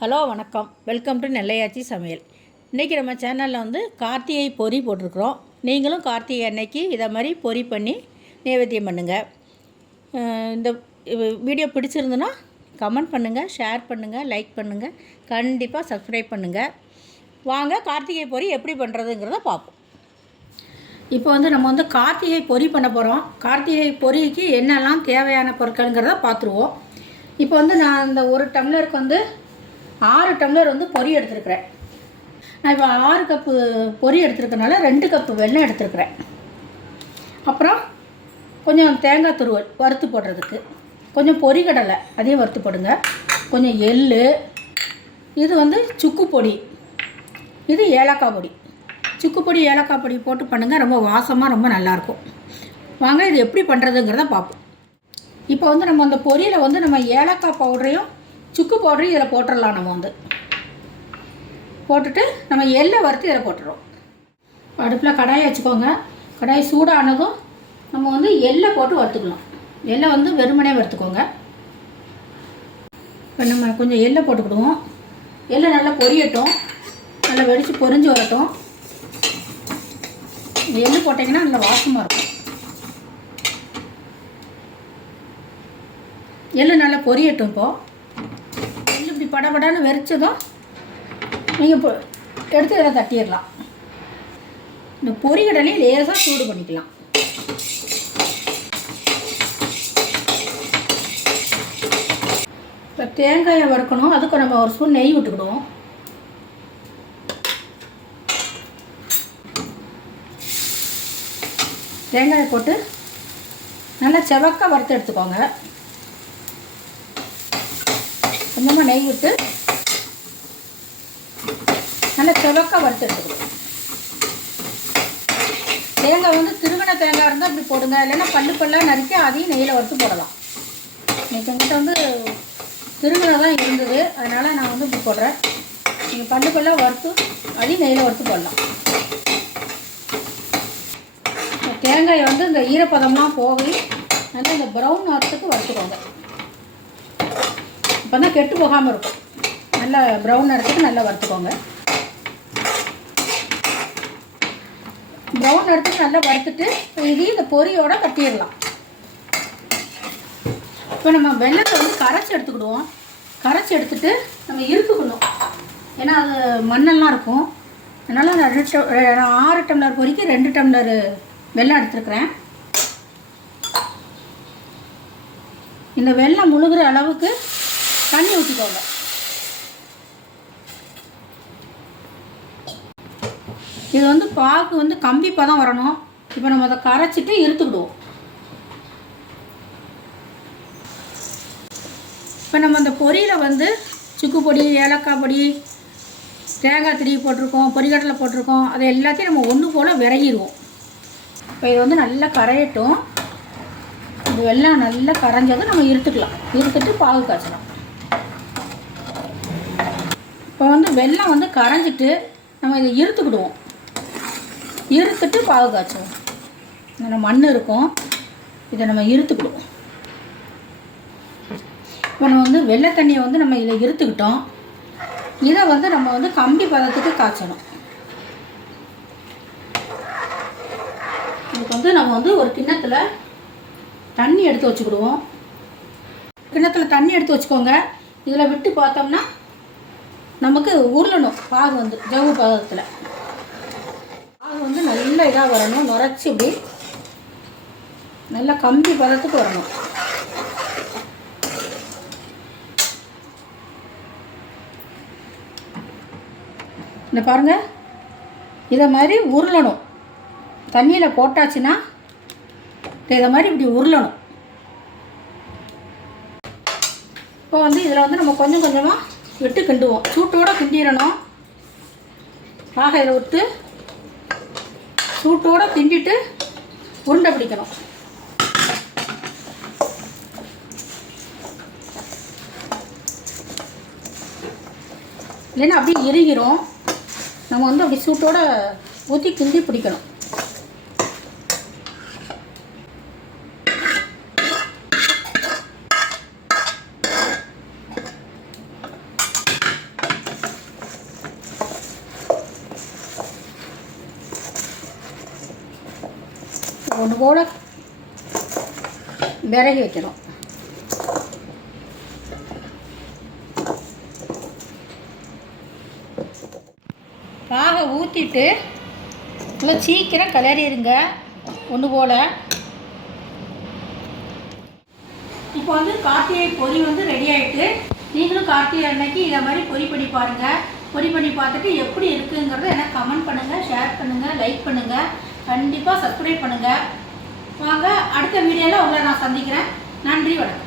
Hello வணக்கம். Welcome to நெல்லையாச்சி சமையல். இன்றைக்கி நம்ம சேனலில் வந்து கார்த்திகை பொரி போட்டிருக்கிறோம். நீங்களும் கார்த்திகை அன்னைக்கு இதை மாதிரி பொரி பண்ணி நைவேத்தியம் பண்ணுங்கள் இந்த வீடியோ பிடிச்சிருந்துன்னா கமெண்ட் பண்ணுங்கள் ஷேர் பண்ணுங்கள் லைக் பண்ணுங்கள் கண்டிப்பாக சப்ஸ்கிரைப் பண்ணுங்கள் வாங்க கார்த்திகை பொரி எப்படி பண்ணுறதுங்கிறத பார்ப்போம். இப்போ வந்து நம்ம வந்து கார்த்திகை பொரி பண்ண போகிறோம் கார்த்திகை பொரிக்கு என்னெல்லாம் தேவையான பொருட்கள்ங்கிறத பார்த்துருவோம். இப்போ வந்து நான் இந்த ஒரு டம்ளருக்கு வந்து ஆறு டம்ளர் வந்து பொரி எடுத்துருக்குறேன். நான் இப்போ ஆறு கப்பு பொரி எடுத்துருக்கனால ரெண்டு கப்பு வெல்லம் எடுத்துருக்குறேன். அப்புறம் கொஞ்சம் தேங்காய் துருவல் வறுத்து போடுறதுக்கு. கொஞ்சம் பொரிகடலை அதையும் வறுத்து போடுங்க. கொஞ்சம் எள் இது வந்து சுக்கு பொடி. இது ஏலக்காய் பொடி. சுக்கு பொடி ஏலக்காய் பொடி போட்டு பண்ணுங்கள் ரொம்ப வாசமாக ரொம்ப நல்லாயிருக்கும். வாங்க இது எப்படி பண்ணுறதுங்கிறத பார்ப்போம். இப்போ வந்து நம்ம அந்த பொரியில் வந்து நம்ம ஏலக்காய் பவுடரையும் சுக்கு பவுடரும் இதில் போட்டுடலாம் நம்ம வந்து. போட்டுட்டு நம்ம எள்ளை வறுத்து இதில் போட்டுறோம் அடுப்பில் கடாயை வச்சுக்கோங்க. கடாய் சூடானதும் நம்ம வந்து எள்ளை போட்டு வறுத்துக்கலாம். எல்லை வந்து வெறுமனே வறுத்துக்கோங்க. இப்போ நம்ம கொஞ்சம் எள்ளை போட்டுக்கிடுவோம். எள்ளை நல்லா பொரியட்டும். நல்லா வெடித்து பொரிஞ்சு வரட்டும். எள்ளு போட்டிங்கன்னா நல்லா வாசமாக இருக்கும். எள்ளு நல்லா பொரியட்டும் இப்போது படபடான்னு வெறிச்சதும் நீங்கள் இப்போ எடுத்து இதில் தட்டிடலாம். இந்த பொறிகடலையும் லேசாக சூடு பண்ணிக்கலாம். இப்போ தேங்காயை வறுக்கணும். அதுக்கு நம்ம ஒரு ஸ்பூன் நெய் விட்டுக்கிடுவோம். தேங்காயை போட்டு நல்லா செவக்காக வறுத்து எடுத்துக்கோங்க. கொஞ்சமாக நெய் விட்டு நல்லா செவக்க வறுத்து எடுத்துக்கணும். தேங்காய் வந்து திருவண்ண தேங்காய் இருந்தால் இப்படி போடுங்க. இல்லைன்னா பல்லு பல்லாக நறுக்கி அதையும் நெய்யில் வறுத்து போடலாம். இன்னைக்கு எங்கிட்ட வந்து திருவிழா தான் இருந்தது. அதனால் நான் வந்து இப்படி போடுறேன். நீங்கள் பல்லு பல்லாக வறுத்து அதையும் நெய்யில் வறுத்து போடலாம். தேங்காயை வந்து இந்த ஈரப்பதம்லாம் போகி நல்லா இந்த ப்ரௌன் ஆகிறதுக்கு வறுத்துக்கோங்க. அப்போ தான் கெட்டு போகாமல் இருக்கும். நல்லா ப்ரௌன் நிறத்துக்கு நல்லா வறுத்துக்கோங்க. ப்ரௌன் நிறத்துக்கு நல்லா வறுத்துட்டு இதையும் இந்த பொரியோட கட்டிடலாம். இப்போ நம்ம வெள்ளத்தை வந்து கரைச்சி எடுத்துக்கிடுவோம். கரைச்சி எடுத்துட்டு நம்ம இருத்துக்கணும். ஏன்னா அது மண்ணெல்லாம் இருக்கும். அதனால் நான் ரெண்டு நான் ஆறு டம்ளர் பொரிக்கு ரெண்டு டம்ளர் வெல்லம் எடுத்துருக்குறேன். இந்த வெள்ளம் முழுகிற அளவுக்கு தண்ணி ஊற்றிக்கோங்க இது வந்து பாக்கு வந்து கம்பிப்பாக தான் வரணும். இப்போ நம்ம அதை கரைச்சிட்டு இருத்துக்கிடுவோம் இப்போ நம்ம அந்த பொரியில் வந்து சுக்கு பொடி ஏலக்காய் பொடி தேங்காய் திரி போட்டிருக்கோம் பொரிகடலை போட்டிருக்கோம். அதை எல்லாத்தையும் நம்ம ஒன்று போல் விரகிடுவோம் இப்போ இது வந்து நல்லா கரையட்டும். இது வெள்ளம் நல்லா கரைஞ்சதும் நம்ம இருத்துக்கலாம் இருத்துட்டு பாகு காய்ச்சலாம். இப்போ வந்து வெள்ளம் வந்து கரைஞ்சிட்டு நம்ம இதை இருத்துக்கிடுவோம் இருத்துட்டு பாகு காய்ச்சுவோம். இதில் மண் இருக்கும். இதை நம்ம இருத்துக்கிடுவோம் இப்போ நம்ம வந்து வெள்ளை தண்ணியை வந்து நம்ம இதில் இருத்துக்கிட்டோம் இதை வந்து நம்ம வந்து கம்பி பதத்துக்கு காய்ச்சணும். இதுக்கு வந்து நம்ம வந்து ஒரு கிண்ணத்தில் தண்ணி எடுத்து வச்சுக்கிடுவோம். கிண்ணத்தில் தண்ணி எடுத்து வச்சுக்கோங்க. இதில் விட்டு பார்த்தோம்னா நமக்கு உருளணும். பாகு வந்து ஜவு பாகத்தில். பாகு வந்து நல்ல இதாக வரணும். நுரைச்சி இப்படி நல்லா கம்பி பதத்துக்கு வரணும். இந்த பாருங்க. இதை மாதிரி உருளணும். தண்ணியில் போட்டாச்சுன்னா இதை மாதிரி இப்படி உருளணும். இப்போ வந்து இதில் வந்து நம்ம கொஞ்சம் கொஞ்சமாக விட்டு கிண்டுவோம். சூட்டோடு கிண்டிடணும். ஆக இதை விட்டு சூட்டோடு கிண்டிட்டு உருண்டை பிடிக்கணும். இல்லைன்னா அப்படியே இறுகிரும் நம்ம வந்து அப்படி சூட்டோட ஊற்றி கிண்டி பிடிக்கணும். ஒன்று போல் விறகி வைக்கிறோம் பாகை ஊற்றிட்டு இவ்வளோ சீக்கிரம் கிளறிடுங்க ஒன்று போல். இப்போ வந்து கார்த்திகை பொறி வந்து ரெடி ஆகிட்டு நீங்களும் கார்த்திகை அன்னைக்கு இதை மாதிரி பொறி பண்ணி பாருங்கள் பொடி பண்ணி பார்த்துட்டு எப்படி இருக்குங்கிறத எனக்கு கமெண்ட் பண்ணுங்கள் ஷேர் பண்ணுங்கள் லைக் பண்ணுங்கள் கண்டிப்பாக சப்ஸ்கிரைப் பண்ணுங்கள் வாங்க அடுத்த வீடியோவில் உங்களை நான் சந்திக்கிறேன். நன்றி வணக்கம்.